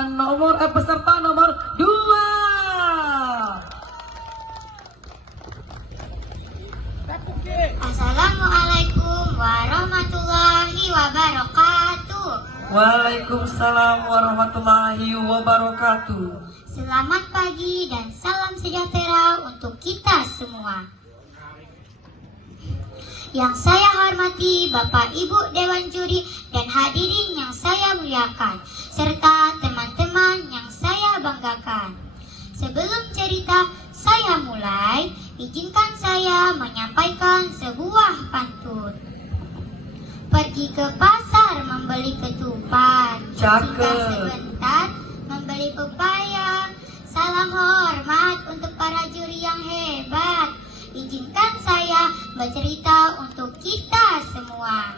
dengan peserta nomor 2. Assalamualaikum warahmatullahi wabarakatuh. Waalaikumsalam warahmatullahi wabarakatuh. Selamat pagi dan salam sejahtera untuk kita semua. Yang saya hormati Bapak Ibu Dewan Juri dan hadirin yang saya muliakan, serta teman-teman yang saya banggakan. Sebelum cerita saya mulai, izinkan saya menyampaikan sebuah pantun. Pergi ke pasar membeli ketupat, Cakep. sebentar membeli pepaya. Salam hormat untuk para juri yang hebat. Izinkan saya bercerita untuk kita semua.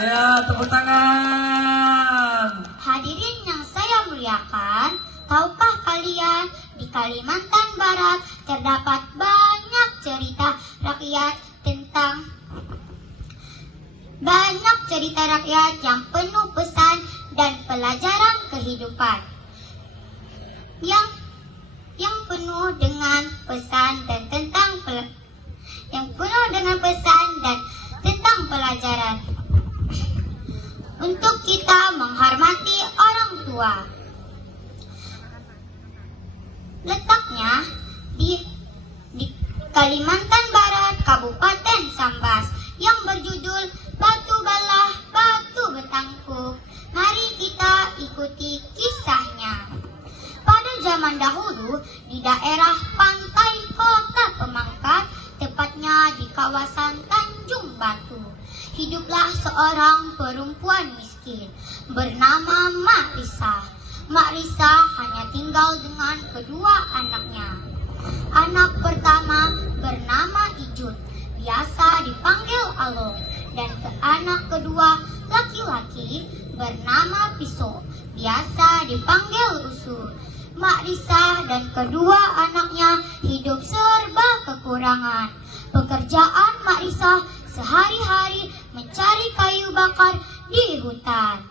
Ya, tepuk tangan. Hadirin yang saya muliakan, tahukah kalian di Kalimantan Barat terdapat banyak cerita rakyat yang penuh pesan dan pelajaran kehidupan. Yang penuh dengan pesan dan tentang pelajaran. Untuk kita menghormati orang tua. Letaknya di Kalimantan Barat, Kabupaten Sambas, yang berjudul Batu Balah, Batu Betangkup. Mari kita ikuti kisahnya. Pada zaman dahulu, di daerah pantai Kota Pemangkat, tepatnya di kawasan Tanjung Batu, hiduplah seorang perempuan miskin bernama Mak Risah. Mak Risah hanya tinggal dengan kedua anaknya. Anak pertama bernama Ijun, biasa dipanggil Along, dan anak kedua laki-laki bernama Piso, biasa dipanggil Usul. Mak Risah dan kedua anaknya hidup serba kekurangan. Pekerjaan Mak Risah sehari-hari mencari kayu bakar di hutan.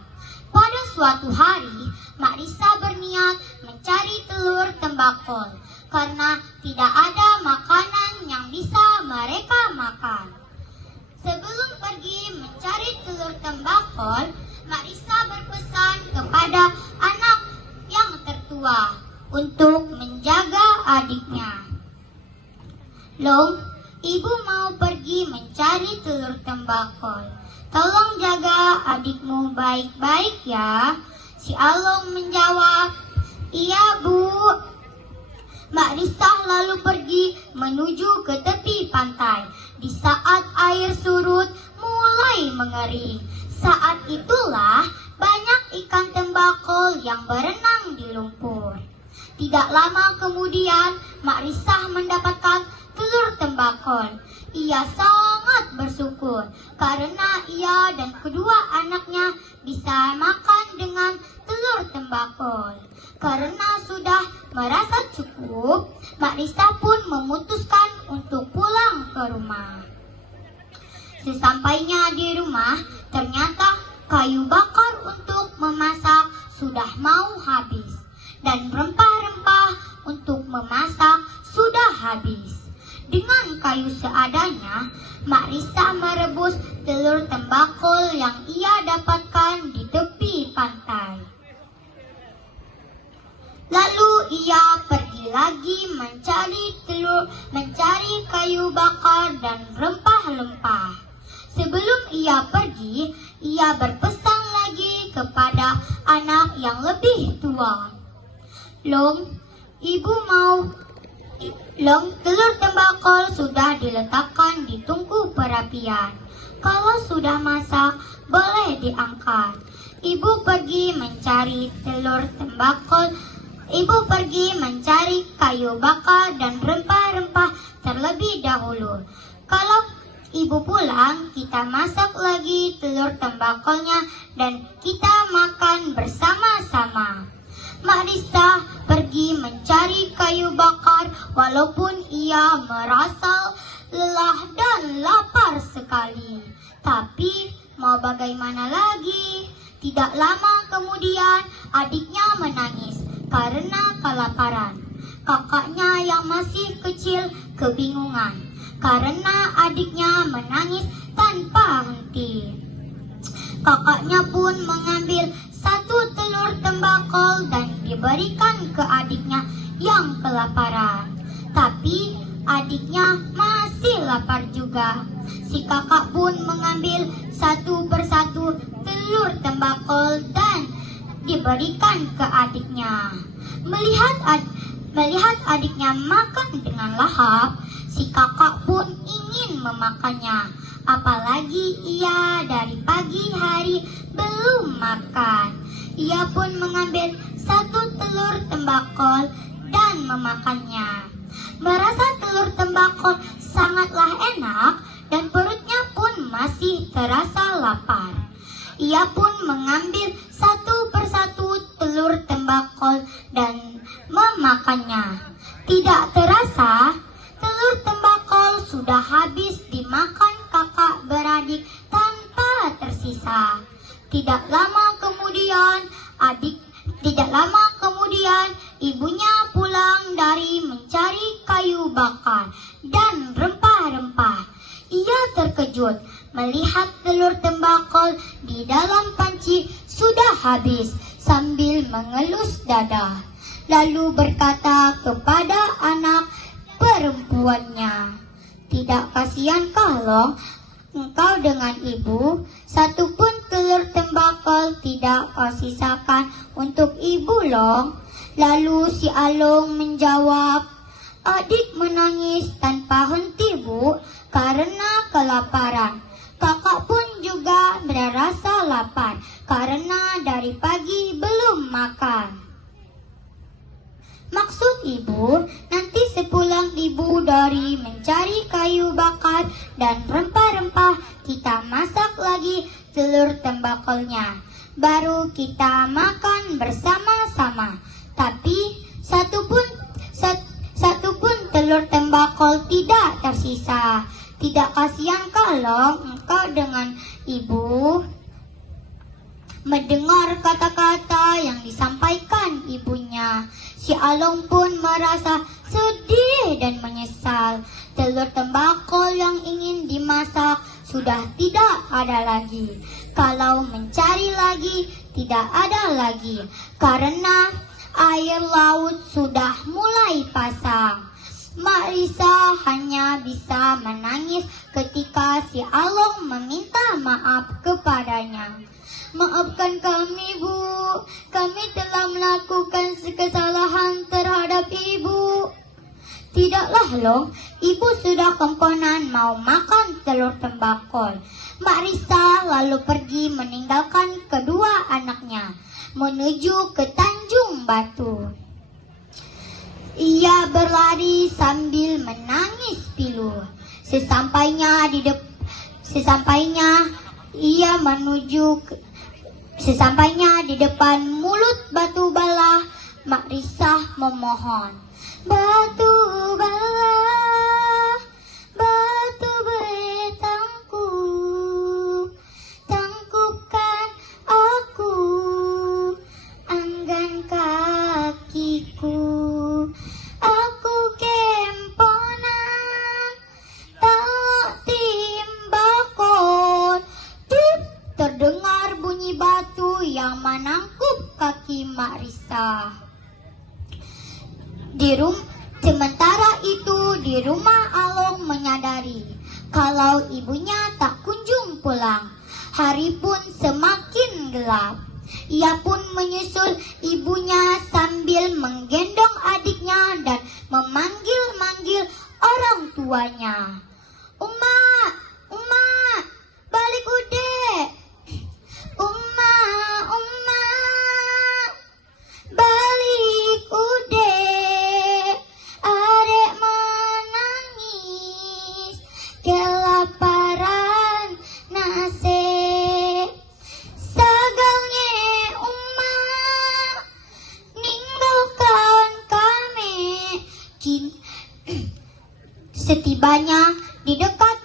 Pada suatu hari, Mak Risah berniat mencari telur tembakol karena tidak ada makanan yang bisa mereka makan. Sebelum pergi mencari telur tembakol, Mak Risah berpesan kepada anak yang tertua untuk menjaga adiknya. Long, ibu mau pergi mencari telur tembakol. Tolong jaga adikmu baik-baik ya. Si Along menjawab, iya bu. Mak Risah lalu pergi menuju ke tepi pantai. Di saat air surut mulai mengering, saat itulah banyak ikan tembakol yang berenang di lumpur. Tidak lama kemudian, Mak Risah mendapatkan telur tembakol. Ia sangat bersyukur karena ia dan kedua anaknya bisa makan dengan telur tembakol. Karena sudah merasa cukup, Mak Risah pun memutuskan untuk pulang ke rumah. Sesampainya di rumah, ternyata kayu bakar untuk memasak sudah mau habis, dan rempah-rempah untuk memasak sudah habis. Dengan kayu seadanya, Mak Risah merebus telur tembakol yang ia dapatkan di tepi pantai. Lalu ia pergi lagi mencari kayu bakar dan rempah-rempah. Sebelum ia pergi, ia berpesan lagi kepada anak yang lebih tua. Long, telur tembakol sudah diletakkan di tungku perapian. Kalau sudah masak, boleh diangkat. Ibu pergi mencari kayu bakar dan rempah-rempah terlebih dahulu. Kalau ibu pulang, kita masak lagi telur tembakolnya dan kita makan bersama-sama. Mak Risah pergi mencari kayu bakar walaupun ia merasa lelah dan lapar sekali. Tapi mau bagaimana lagi? Tidak lama kemudian adiknya menangis karena kelaparan. Kakaknya yang masih kecil kebingungan karena adiknya menangis tanpa henti. Kakaknya pun mengambil satu telur tembakau dan diberikan ke adiknya yang kelaparan. Tapi adiknya masih lapar juga. Si kakak pun mengambil satu persatu telur tembakau dan diberikan ke adiknya. Melihat adiknya makan dengan lahap, si kakak pun ingin memakannya. Apalagi ia dari pagi hari belum makan. Ia pun mengambil satu telur tembakau dan memakannya. Merasa telur tembakau sangatlah enak dan perutnya pun masih terasa lapar. Ia pun mengambil satu persatu telur tembakau dan memakannya. Tidak terasa, telur tembakau sudah habis dimakan kakak beradik tanpa tersisa. Tidak lama kemudian, ibunya pulang dari mencari kayu bakar dan rempah-rempah. Ia terkejut melihat telur tembakau di dalam panci sudah habis sambil mengelus dada. Lalu berkata kepada anak perempuannya, "Tidak kasihankah Long engkau dengan ibu? Satupun telur tembakau tidak kau sisakan untuk ibu Long." Lalu si Along menjawab, "Adik menangis tanpa henti Bu, karena kelaparan. Kakak pun juga merasa lapar karena dari pagi belum makan." Maksud ibu, nanti sepulang ibu dari mencari kayu bakar dan rempah-rempah, kita masak lagi telur tembakaunya. Baru kita makan bersama-sama. Tapi satupun telur tembakau tidak tersisa. Tidak kasihankah Long engkau dengan ibu? Mendengar kata-kata yang disampaikan ibunya, si Along pun merasa sedih dan menyesal. Telur tembakau yang ingin dimasak sudah tidak ada lagi. Kalau mencari lagi, tidak ada lagi. Karena air laut sudah mulai pasang. Mak Risa hanya bisa menangis ketika si Along meminta maaf kepadanya. "Maafkan kami Bu, kami telah melakukan kesalahan terhadap ibu." "Tidaklah Long, ibu sudah komponan mau makan telur tembakau." Mak Risa lalu pergi meninggalkan kedua anaknya menuju ke Tanjung Batu. Ia berlari sambil menangis pilu. Sesampainya di depan mulut batu bala, Mak Risa memohon, "Batu bala, batu betangku, tangkupkan aku, anggan kakiku. Aku kemponan, tak timbakon." Terdengar bunyi batu yang menangkup kaki Mak Risa. Sementara itu di rumah Along menyadari kalau ibunya tak kunjung pulang. Hari pun semakin gelap. Ia pun menyusul ibunya sambil menggendong adiknya dan memanggil-manggil orang tuanya. "Uma, Uma, balik udek. Uma, Uma, balik udek. Adek menangis, kelaparan nase. Sagalnya Uma, ninggalkan kami." Setibanya di dekat,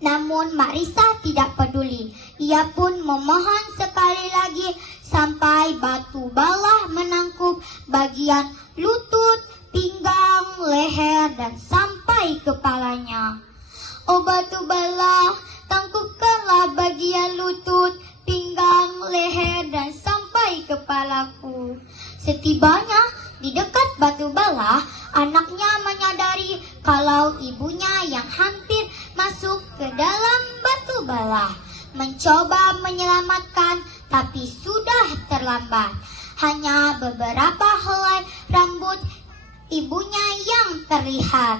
namun Mak Risa tidak peduli. Ia pun memohon sekali lagi sampai batu bala menangkup bagian lutut, pinggang, leher, dan sampai kepalanya. Oh batu bala, tangkupkanlah bagian lutut, pinggang, leher, dan sampai kepalaku. Setibanya di dekat batu bala, anaknya menyadari kalau ibunya yang hampir masuk ke dalam batu bala. Mencoba menyelamatkan, tapi sudah terlambat. Hanya beberapa helai rambut ibunya yang terlihat.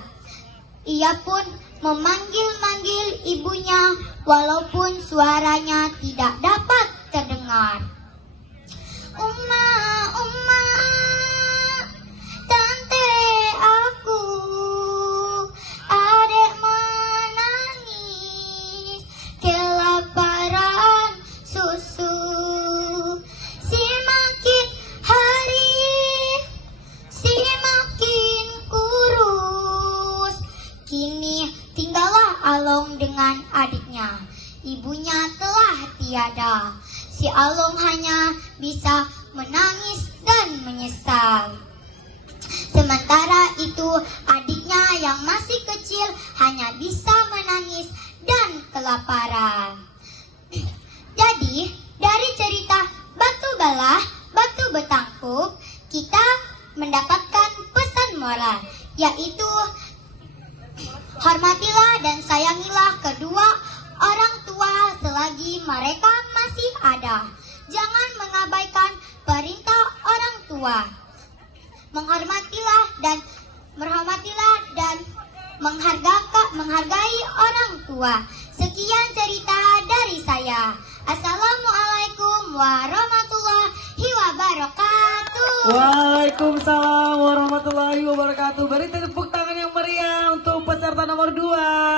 Ia pun memanggil-manggil ibunya, walaupun suaranya tidak dapat terdengar. Umma, Umma, tante aku, adek menangis, kelaparan susu. Semakin hari, semakin kurus. Kini tinggallah Along dengan adiknya. Ibunya telah tiada. Si Along hanya bisa menangis dan menyesal. Sementara itu adiknya yang masih kecil hanya bisa menangis dan kelaparan. Jadi dari cerita batu bala, batu betangkup, kita mendapatkan pesan moral, yaitu hormatilah dan sayangilah kedua orang tua selagi mereka masih ada. Jangan mengabaikan perintah orang tua. Menghormatilah dan menghargai orang tua. Sekian cerita dari saya. Assalamualaikum warahmatullahi wabarakatuh. Waalaikumsalam warahmatullahi wabarakatuh. Beri tepuk tangan yang meriah untuk peserta nomor 2.